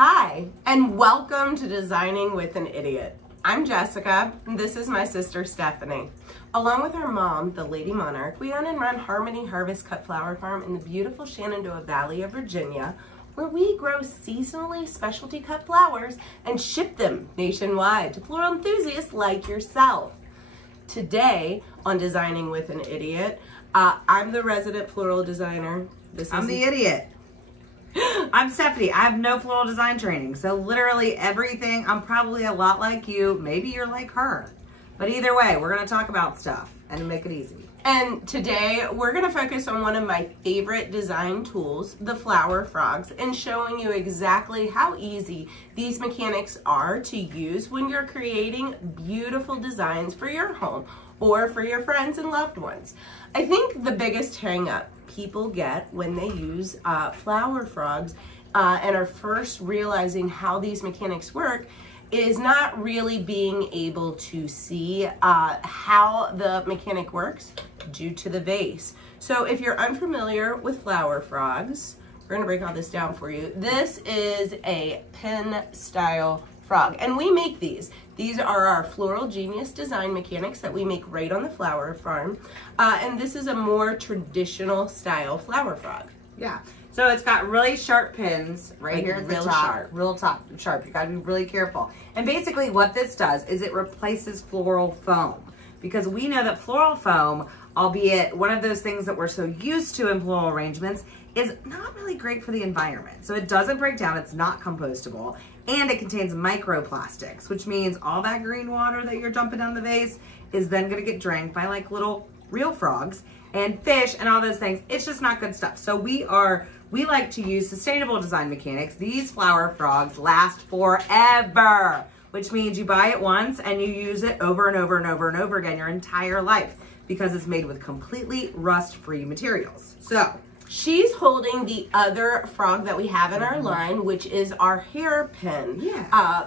Hi, and welcome to Designing with an Idiot. I'm Jessica, and this is my sister Stephanie. Along with our mom, the Lady Monarch, we own and run Harmony Harvest Cut Flower Farm in the beautiful Shenandoah Valley of Virginia, where we grow seasonally specialty cut flowers and ship them nationwide to floral enthusiasts like yourself. Today on Designing with an Idiot, I'm the resident floral designer. I'm the idiot. I'm Stephanie. I have no floral design training, so literally everything, I'm probably a lot like you. Maybe you're like her. But either way, we're going to talk about stuff and make it easy. And today we're going to focus on one of my favorite design tools, the flower frogs, and showing you exactly how easy these mechanics are to use when you're creating beautiful designs for your home or for your friends and loved ones. I think the biggest hang up people get when they use flower frogs and are first realizing how these mechanics work is not really being able to see how the mechanic works due to the vase. So if you're unfamiliar with flower frogs, we're gonna break all this down for you. This is a pin style frog, and we make these. These are our Floral Genius design mechanics that we make right on the flower farm. And this is a more traditional style flower frog. Yeah. So it's got really sharp pins right here at the top. Sharp. Real sharp. You gotta be really careful. And basically what this does is it replaces floral foam. Because we know that floral foam, albeit one of those things that we're so used to in floral arrangements, is not really great for the environment. So it doesn't break down, it's not compostable, and it contains microplastics, which means all that green water that you're dumping down the vase is then gonna get drank by like little real frogs and fish and all those things. It's just not good stuff. So we like to use sustainable design mechanics. These flower frogs last forever, which means you buy it once and you use it over and over and over and over again your entire life because it's made with completely rust-free materials. So she's holding the other frog that we have in our line, which is our hairpin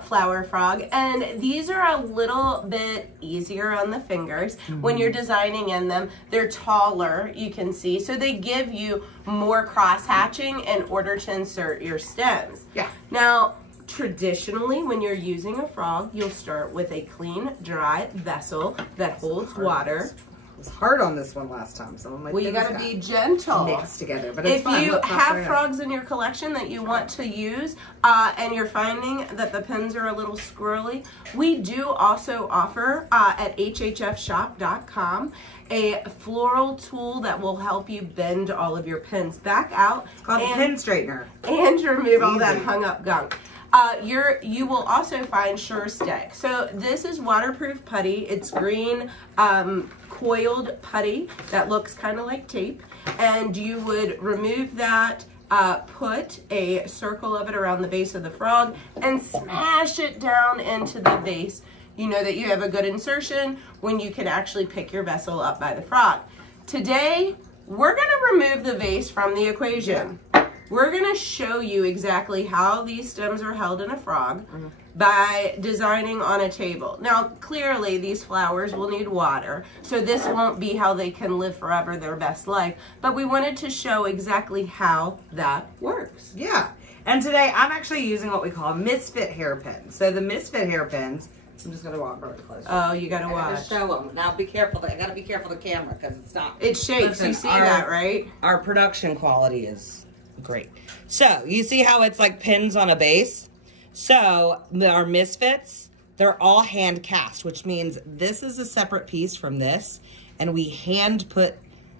flower frog. And these are a little bit easier on the fingers. When you're designing in them, they're taller, you can see. So they give you more cross-hatching in order to insert your stems. Yeah. Now, traditionally, when you're using a frog, you'll start with a clean, dry vessel that holds water. It was hard on this one last time. Well, you gotta be gentle. Mixed together, but it's if fun. you have frogs in your collection that you want to use and you're finding that the pins are a little squirrely, we do also offer at hhfshop.com a floral tool that will help you bend all of your pins back out. It's called a pin straightener. And remove all that hung up gunk. You will also find Sure Stick. So this is waterproof putty. It's green coiled putty that looks kind of like tape. And you would remove that, put a circle of it around the base of the frog and smash it down into the vase. You know that you have a good insertion when you can actually pick your vessel up by the frog. Today, we're gonna remove the vase from the equation. Yeah. We're gonna show you exactly how these stems are held in a frog by designing on a table. Now, clearly these flowers will need water, so this won't be how they can live forever their best life, but we wanted to show exactly how that works. Yeah, and today I'm actually using what we call misfit hairpins. So the misfit hairpins, I'm just gonna walk really close. Oh, you gotta watch. Gotta show them. Now be careful. I gotta be careful of the camera because it's not. It shakes. Listen, you see that, right? Our production quality is great. So you see how it's like pins on a base? So our misfits, they're all hand cast, which means this is a separate piece from this, and we hand put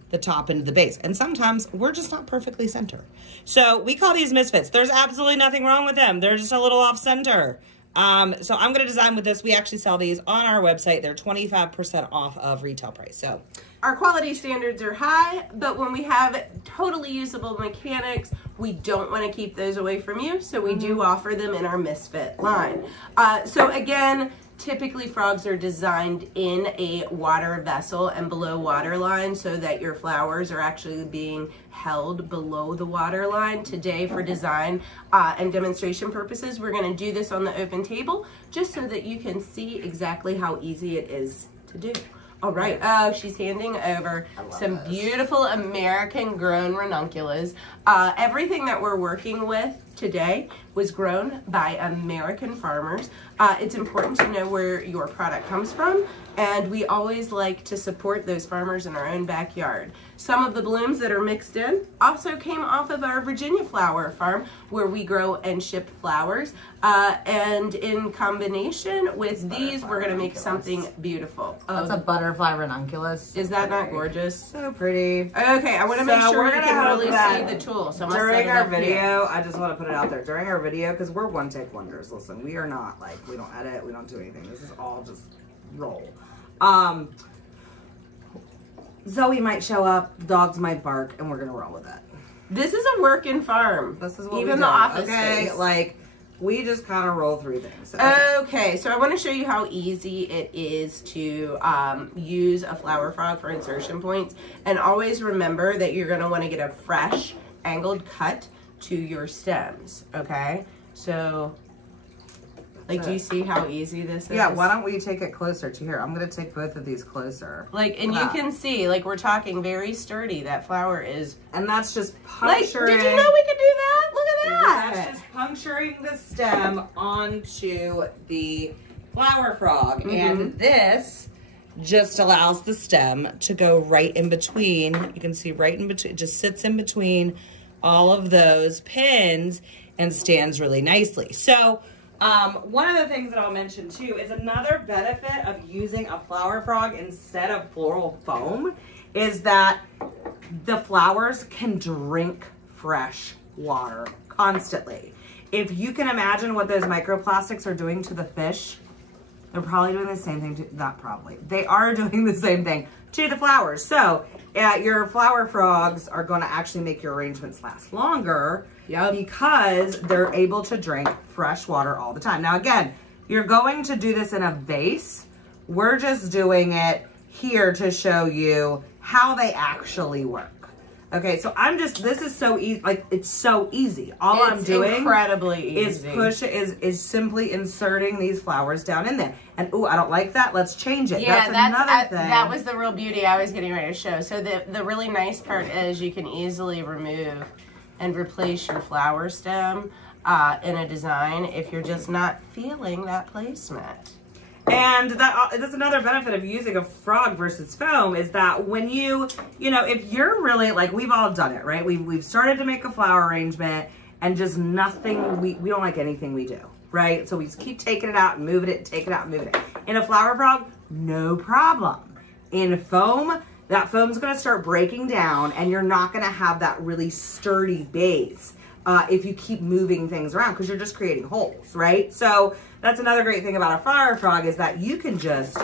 the top into the base. And sometimes we're just not perfectly center. So we call these misfits. There's absolutely nothing wrong with them. They're just a little off center. So I'm gonna design with this. We actually sell these on our website. They're 25% off of retail price. So our quality standards are high, but when we have totally usable mechanics, we don't want to keep those away from you. So we do offer them in our misfit line. So again, typically frogs are designed in a water vessel and below water line so that your flowers are actually being held below the water line. Today for design and demonstration purposes, we're going to do this on the open table just so that you can see exactly how easy it is to do. All right. Oh, she's handing over some beautiful American grown ranunculus. Everything that we're working with today was grown by American farmers. It's important to know where your product comes from, and we always like to support those farmers in our own backyard. Some of the blooms that are mixed in also came off of our Virginia flower farm, where we grow and ship flowers. And in combination with these, we're going to make something beautiful. That's a butterfly ranunculus. Is that not gorgeous? So pretty. Okay, I want to make sure you can really see the tool. So during our video, I just want to put it out there. During our video, because we're one-take wonders. Listen, we are not like, we don't edit, we don't do anything. This is all just roll. Zoe might show up, the dogs might bark, and we're gonna roll with it. This is a working farm. This is what even we the do. office Okay, space. like we just kind of roll through things. Okay, so I want to show you how easy it is to use a flower frog for insertion points, and always remember that you're gonna want to get a fresh angled cut to your stems. Okay, so. Like, do you see how easy this is? Yeah, why don't we take it closer to here? I'm going to take both of these closer. Like, and you can see, like, we're talking very sturdy. That flower is... And that's just puncturing... Like, did you know we could do that? Look at that! That's just puncturing the stem onto the flower frog. And this just allows the stem to go right in between. You can see right in between. It just sits in between all of those pins and stands really nicely. So... one of the things that I'll mention too is another benefit of using a flower frog instead of floral foam is that the flowers can drink fresh water constantly. If you can imagine what those microplastics are doing to the fish, they're probably doing the same thing to, not probably, they are doing the same thing to the flowers. So your flower frogs are going to actually make your arrangements last longer. Yep. Because they're able to drink fresh water all the time. Now again, you're going to do this in a vase. We're just doing it here to show you how they actually work. Okay, so this is so easy, like it's so easy. All I'm doing incredibly easy. is simply inserting these flowers down in there. And ooh, I don't like that. Let's change it. Yeah, that's another thing. That was the real beauty I was getting ready to show. So the really nice part is you can easily remove and replace your flower stem in a design if you're just not feeling that placement. And that's another benefit of using a frog versus foam is that when you know, if you're really, like we've all done it, right? We've started to make a flower arrangement and just nothing, we don't like anything we do, right? So we just keep taking it out and moving it, take it out and moving it. In a flower frog, no problem. In foam, that foam's gonna start breaking down and you're not gonna have that really sturdy base if you keep moving things around because you're just creating holes, right? So that's another great thing about a flower frog is that you can just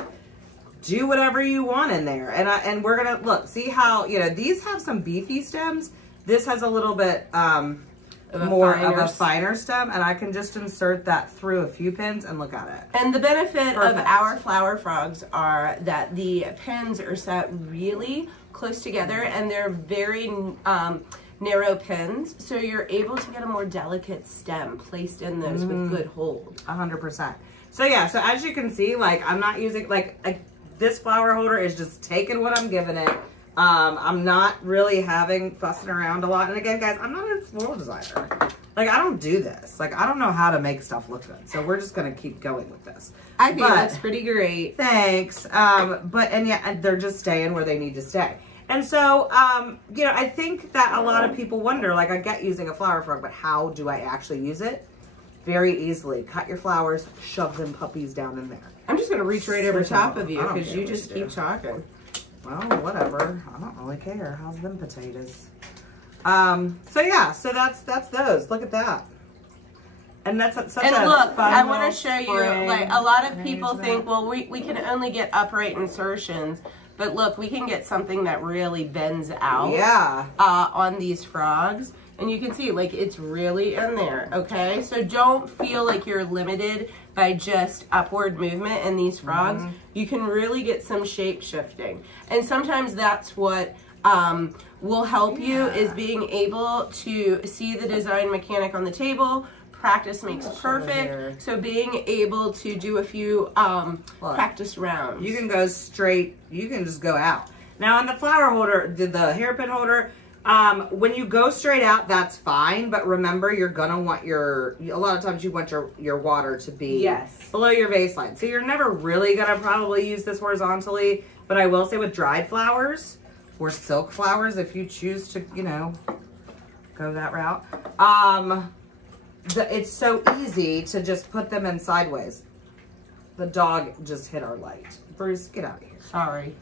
do whatever you want in there. And we're gonna, look, see how, you know, these have some beefy stems. This has a little bit more of a finer stem, and I can just insert that through a few pins and look at it. And the benefit of our flower frogs are that the pins are set really close together and they're very narrow pins, so you're able to get a more delicate stem placed in those with good hold. 100%. So yeah, so as you can see, like I'm not using, like this flower holder is just taking what I'm giving it. I'm not really fussing around a lot. And again, guys, I'm not a floral designer. Like I don't do this. Like I don't know how to make stuff look good. So we're just gonna keep going with this. I think that's pretty great. Thanks. And yeah, they're just staying where they need to stay. And so, you know, I think that a lot of people wonder, like I get using a flower frog, but how do I actually use it? Very easily. Cut your flowers, shove them puppies down in there. I'm just going to reach right over top of you because you just keep talking. Well, whatever. I don't really care. How's them potatoes? So yeah, so that's those. Look at that. And that's such a look, fun I want to show you, like a lot of people think, well, we can only get upright insertions. But look, we can get something that really bends out on these frogs. And you can see, like, it's really in there, okay? So don't feel like you're limited by just upward movement in these frogs. You can really get some shape shifting. And sometimes that's what will help you is being able to see the design mechanic on the table. Practice makes perfect. So being able to do a few practice rounds. You can go straight, you can just go out. Now on the flower holder, the hairpin holder, When you go straight out, that's fine, but remember you're gonna want a lot of times you want your water to be below your vase line. So you're never really gonna probably use this horizontally, but I will say with dried flowers or silk flowers, if you choose to, you know, go that route, it's so easy to just put them in sideways. The dog just hit our light. Bruce, get out of here. Sorry.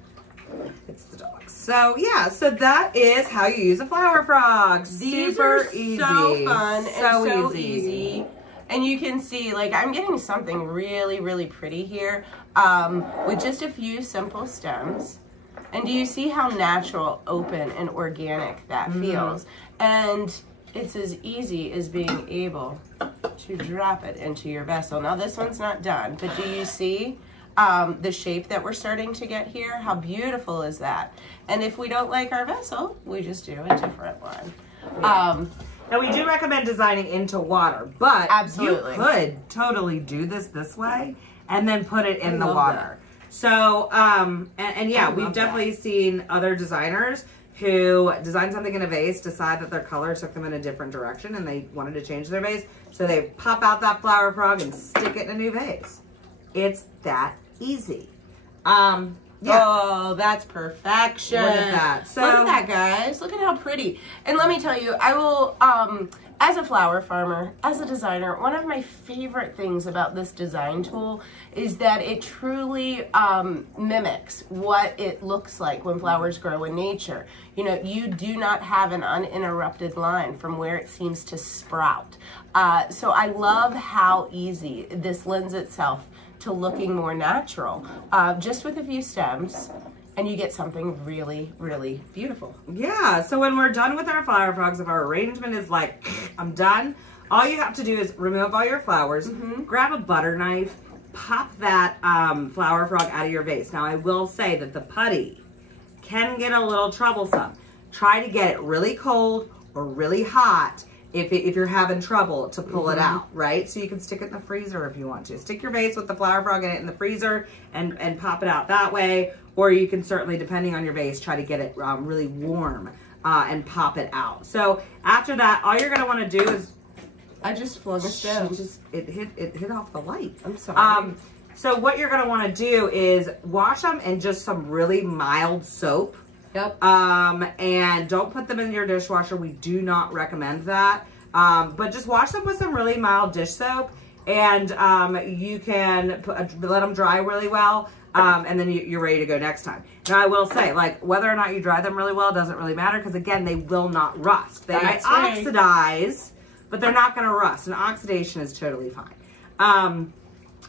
It's the dog. So yeah, so that is how you use a flower frog. These Super are easy. So fun and so easy. easy. And you can see, like, I'm getting something really, really pretty here with just a few simple stems. And do you see how natural, open, and organic that feels? And it's as easy as being able to drop it into your vessel. Now this one's not done, but do you see the shape that we're starting to get here? How beautiful is that? And if we don't like our vessel, we just do a different one. Now we do recommend designing into water, but absolutely, you could totally do this way and then put it in the water. That. So, and yeah, we've definitely seen other designers who designed something in a vase, decide that their color took them in a different direction and they wanted to change their vase. So they pop out that flower frog and stick it in a new vase. It's that easy. Yeah. Oh, that's perfection. Look at that. So, look at that, guys. Look at how pretty. And let me tell you, I will, as a flower farmer, as a designer, one of my favorite things about this design tool is that it truly mimics what it looks like when flowers grow in nature. You know, you do not have an uninterrupted line from where it seems to sprout. So I love how easy this lends itself to looking more natural, just with a few stems, and you get something really, really beautiful. Yeah, so when we're done with our flower frogs, if our arrangement is like, I'm done, all you have to do is remove all your flowers, grab a butter knife, pop that flower frog out of your vase. Now I will say that the putty can get a little troublesome. Try to get it really cold or really hot if you're having trouble to pull it out, right? So you can stick it in the freezer if you want to. Stick your vase with the flower frog in it in the freezer and pop it out that way. Or you can certainly, depending on your vase, try to get it really warm and pop it out. So after that, all you're gonna wanna do is, I just flung a stem. It hit off the light. I'm sorry. So what you're gonna wanna do is wash them in just some really mild soap. Yep. And don't put them in your dishwasher. We do not recommend that. But just wash them with some really mild dish soap, and you can let them dry really well, and then you're ready to go next time. Now I will say, like, whether or not you dry them really well doesn't really matter, because again, they will not rust. They might oxidize, but they're not going to rust, and oxidation is totally fine.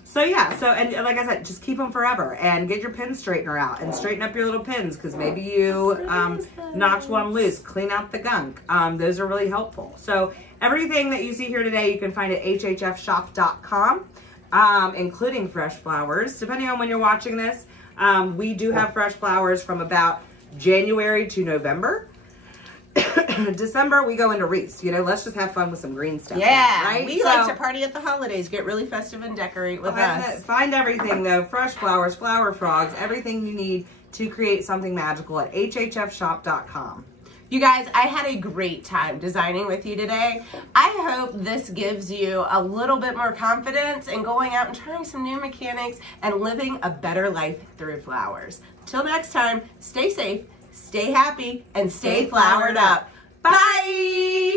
So yeah, and like I said, just keep them forever, and get your pin straightener out and straighten up your little pins, because maybe you knocked one loose. Clean out the gunk. Those are really helpful. So everything that you see here today, you can find at hhfshop.com, including fresh flowers. Depending on when you're watching this, we do have fresh flowers from about January to November. December, we go into wreaths. You know, let's just have fun with some green stuff. Yeah, right? We like to party at the holidays, get really festive and decorate with us. Find everything though, fresh flowers, flower frogs, everything you need to create something magical at hhfshop.com. You guys, I had a great time designing with you today. I hope this gives you a little bit more confidence in going out and trying some new mechanics and living a better life through flowers. Till next time, stay safe, stay happy, and stay flowered up. Bye!